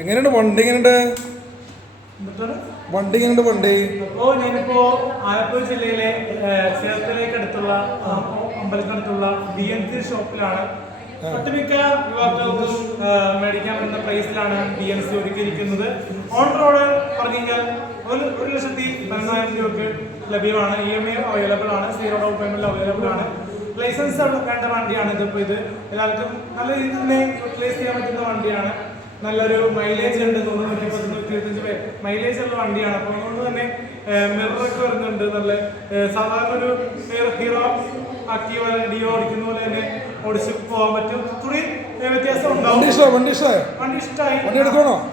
എങ്ങനെയുണ്ട് വണ്ടി? എങ്ങനെയുണ്ട് വണ്ടി? എങ്ങനെയുണ്ട് വണ്ടി? അപ്പോൾ ഞാനിപ്പോ ആലപ്പുഴ ജില്ലയിലെ ചേർത്തലയ്ക്ക് അടുത്തുള്ള അമ്പലത്തിനടുത്തുള്ള BNC ഷോപ്പിലാണ്. ഒട്ടുമിക്ക യുവാക്കൾക്കും മേടിക്കാൻ പറ്റുന്ന പ്രൈസിലാണ് BNC ഒരുക്കിയിരിക്കുന്നത്. ഓൺ റോഡ് പറഞ്ഞു കഴിഞ്ഞാൽ 1,12,000 രൂപയ്ക്ക് ലഭ്യമാണ്. EMI അവൈലബിൾ ആണ്, 0 ഡൗൺ പേയ്മെന്റ് അവൈലബിൾ ആണ്. ലൈസൻസ് വേണ്ട വണ്ടിയാണ് ഇതിപ്പോൾ. ഇത് എല്ലാവർക്കും നല്ല രീതിയിൽ തന്നെ യൂട്ടിലൈസ് ചെയ്യാൻ പറ്റുന്ന വണ്ടിയാണ്. നല്ലൊരു മൈലേജ് ഉണ്ട്, 125 മൈലേജ് ഉള്ള വണ്ടിയാണ്. അപ്പോൾ അതുകൊണ്ട് തന്നെ മിററൊക്കെ വരുന്നുണ്ട്. നല്ല സാധാരണ ഒരു ഹീറോ ആക്റ്റീവ ഡിയോ ഓടിക്കുന്ന പോലെ തന്നെ ഓടിച്ച് പോകാൻ പറ്റും. തുണി വ്യത്യാസം ഉണ്ടാവും. വണ്ടി ഇഷ്ടമായി.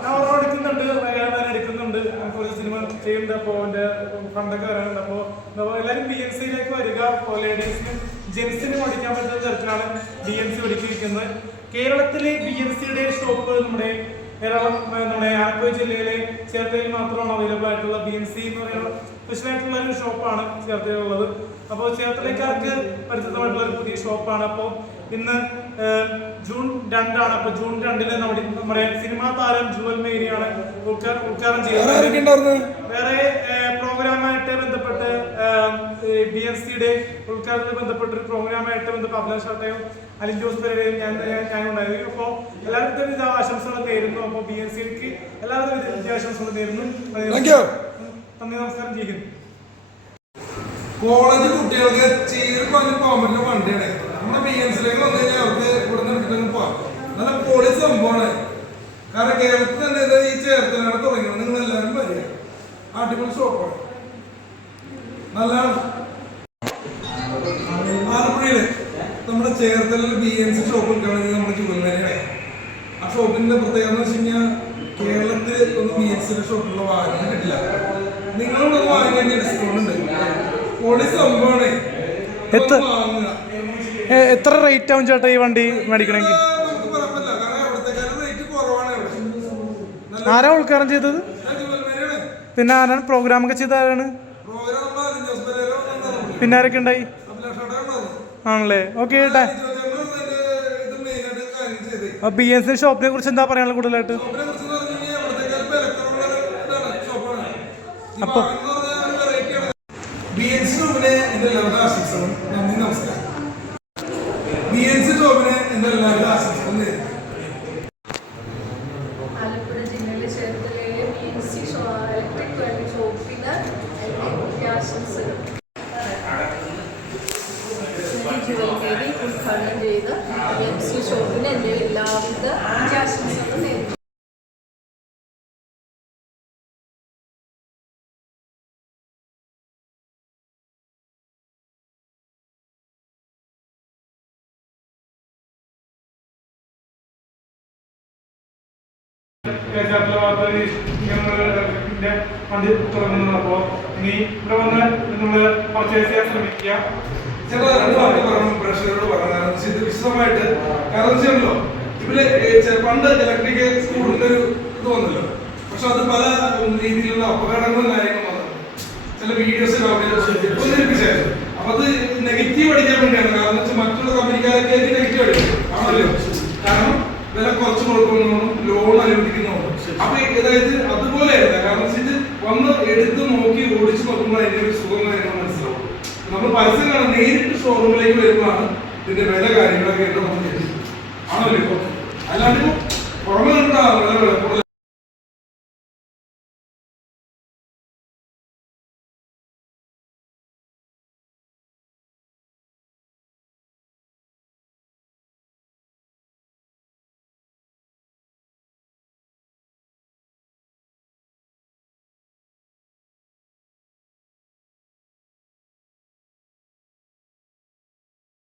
ഞാൻ ഓടിക്കുന്നുണ്ട്, എടുക്കുന്നുണ്ട്. കുറച്ച് സിനിമ ചെയ്യുന്നുണ്ട്. അപ്പോൾ എൻ്റെ ഫണ്ടൊക്കെ വരാനുണ്ട്. അപ്പോൾ എല്ലാവരും BNCയിലേക്ക് വരിക. അപ്പോൾ ലേഡീസിനും ജെൻസിനും ഓടിക്കാൻ പറ്റുന്ന തരത്തിലാണ് BNC ഒരുക്കിയിരിക്കുന്നത്. കേരളത്തിലെ BNCയുടെ ഷോപ്പ് നമ്മുടെ ആലപ്പുഴ ജില്ലയിലെ ചേർത്തലയിൽ മാത്രമാണ് അവൈലബിൾ ആയിട്ടുള്ള. BNC എന്ന് പറയുന്ന സ്പെഷ്യലായിട്ടുള്ള ഒരു ഷോപ്പാണ് ചേർത്തലയിലുള്ളത്. അപ്പോൾ ചേർത്തലക്കാർക്ക് പരിചിതമായിട്ടുള്ള ഒരു പുതിയ ഷോപ്പാണ്. അപ്പോൾ ഇന്ന് ജൂൺ 2 ആണ്. അപ്പോൾ ജൂൺ 2 നമ്മുടെ സിനിമാ താരം ജുവൽ മേരിയാണ് ഉദ്ഘാടനം ചെയ്യുന്നത്. വേറെ പ്രോഗ്രാമായിട്ട് ബന്ധപ്പെട്ട് BNCയുടെ ഉദ്ഘാടനത്തിൽ ബന്ധപ്പെട്ട ഒരു പ്രോഗ്രാമായിട്ട് ബന്ധപ്പെട്ട് അഭിലാഷാട്ടയും അലിൻ ജോസ് പെരേരയും ഞാൻ ഉണ്ടായിരുന്നു. അപ്പോൾ എല്ലാവർക്കും വിധ ആശംസകൾ നേരുന്നു. അപ്പോൾ BNCക്ക് എല്ലാവരും വിദ്യാശംസകൾ നേരുന്നു. നന്ദി, നമസ്കാരം ചെയ്യുന്നു. കോളേജ് കുട്ടികൾക്ക് ചീർപ്പാൻ പോകാൻ പറ്റുന്ന വണ്ടിയാണ്. നമ്മുടെ BNCയിലേക്ക് വന്നു കഴിഞ്ഞാൽ അവർക്ക് ഇവിടെ നിന്ന് എടുത്തിട്ട് പോവാം. നല്ല പൊളി സംഭവമാണ്. കാരണം കേരളത്തിൽ തന്നെ ഈ ചേർത്തലാണ് തുടങ്ങിയത്. നിങ്ങൾ എല്ലാവരും വരിക. അടിപൊളി ഷോപ്പാണ്, നല്ലതാണ്. ആലപ്പുഴയില് നമ്മുടെ ചേർത്തലയിൽ BNC ഷോപ്പ് എടുക്കുകയാണെങ്കിൽ നമ്മുടെ ജുവൽ മേരിയാണ്. ആ ഷോപ്പിന്റെ പ്രത്യേകത എന്ന് വെച്ച് കഴിഞ്ഞാൽ കേരളത്തിൽ ഒന്ന് BNCയുടെ ഷോപ്പിലുള്ള വാഹനം കിട്ടില്ല. നിങ്ങളിവിടെ വാങ്ങി കഴിഞ്ഞാൽ ഡിസ്കൗണ്ട് ഉണ്ട്. പൊളി സംഭവമാണ്. എത്ര റേറ്റ് ആവും ചേട്ടാ ഈ വണ്ടി മേടിക്കണമെങ്കിൽ? ആരാ ഉദ്ഘാടനം ചെയ്തത്? പിന്നെ ആരാണ് പ്രോഗ്രാം ഒക്കെ ചെയ്ത? ആരാണ്? പിന്നെ ആരൊക്കെ ഉണ്ടായി? ആണല്ലേ? ഓക്കെ ചേട്ടാ. BNC ഷോപ്പിനെ കുറിച്ച് എന്താ പറയാനുള്ള കൂടുതലായിട്ട്? അപ്പൊ BNC ഷോപ്പിനെ എൻ്റെ എല്ലാവരുടെ ആശംസകളും. നന്ദി, നമസ്കാരം. BNC ഷോപ്പിനെ എൻ്റെ എല്ലാവരുടെ ആശംസകളും നേരുന്നു. ആലപ്പുഴ ജില്ലയിലെ ചേർത്തലയിലെ BNC ഇലക്ട്രിക് ഷോപ്പിന് ആശംസകൾ. ജുവൽ മേരി ഉദ്ഘാടനം ചെയ്ത് BNC ഷോപ്പിന് എൻ്റെ എല്ലാവിധ ആശംസകളും നേരുന്നു. വണ്ടി തുടങ്ങുന്നത്. അപ്പോൾ ഇനി ഇവിടെ വന്ന് നമ്മൾ പർച്ചേസ് ചെയ്യാൻ ശ്രമിക്കുക. പ്രേക്ഷകരോട് പറയാൻ വിശദമായിട്ട് കാരണം വെച്ചാണല്ലോ ഇവര് പണ്ട് ഇലക്ട്രിക്കൽ സ്കൂളിന്റെ ഒരു ഇത് വന്നല്ലോ. പക്ഷെ അത് പല രീതിയിലുള്ള അപകടങ്ങളും കാര്യങ്ങളും വന്നു. ചില വീഡിയോസ് അവതരിപ്പിച്ചായിരുന്നു. അപ്പൊ അത് നെഗറ്റീവ് അടിക്കാൻ വേണ്ടിയാണ്. കാരണം വെച്ചാൽ മറ്റുള്ള കമ്പനിക്കാരൊക്കെ നെഗറ്റീവ് അടിക്കും ആണല്ലോ. കാരണം വില കുറച്ച് കൊടുക്കുന്നു,